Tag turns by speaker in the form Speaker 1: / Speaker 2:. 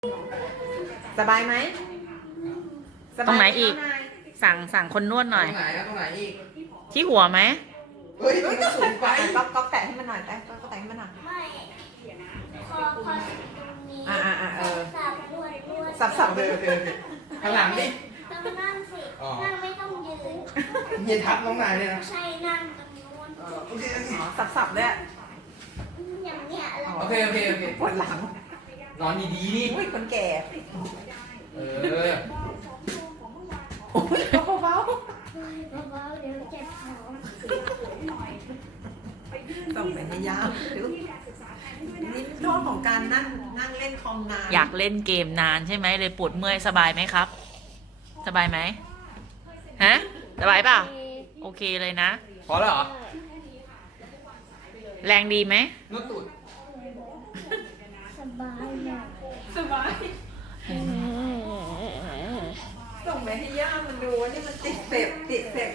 Speaker 1: สบายไหม
Speaker 2: ตรงไหนอีก สั่งคนนวดหน่อย
Speaker 3: ตรงไหนนะตรงไหนอีก
Speaker 2: ที่หัวไหม
Speaker 3: เฮ้ยมันสูงไป
Speaker 1: ก๊อฟแตะให้มันหน่อยก๊อฟแตะให้มันหน่อย
Speaker 4: ไม่พอตรงนี้ สับนวดนวด
Speaker 1: สับ
Speaker 3: เดินเดินข้างหลังดิ
Speaker 4: ต้องนั่งสินั่งไม่ต้องยืน
Speaker 3: ยืนทับน้องนายเลยนะ
Speaker 4: ใช่นั่งตรงนู้น
Speaker 3: โอเค
Speaker 1: อ๋อสับด้วย
Speaker 4: อย่างเนี้ยเรา
Speaker 3: โอเคโอเคโอเค
Speaker 1: ปวดหลัง
Speaker 3: นอนดีๆนี่
Speaker 1: อุ้ยคนแก่
Speaker 3: เออ
Speaker 1: โอ้ยเบา
Speaker 4: เบาๆเดี๋ยวเจ็บท้อง
Speaker 1: ๆส่งไปให้ยาวดูนี่โทษของการนั่งเล่นคอมนาน
Speaker 2: อยากเล่นเกมนานใช่ไหมเลยปวดเมื่อยสบายไหมครับ สบายไหมฮะสบายเปล่าโอเคเลยนะ
Speaker 3: พอแล้วเหรอ
Speaker 2: แรงดีไหม
Speaker 3: นวดตูด
Speaker 4: สบายเลย
Speaker 1: สบายส่งไปให้ย่ามันดูว่านี่มันติดเสพ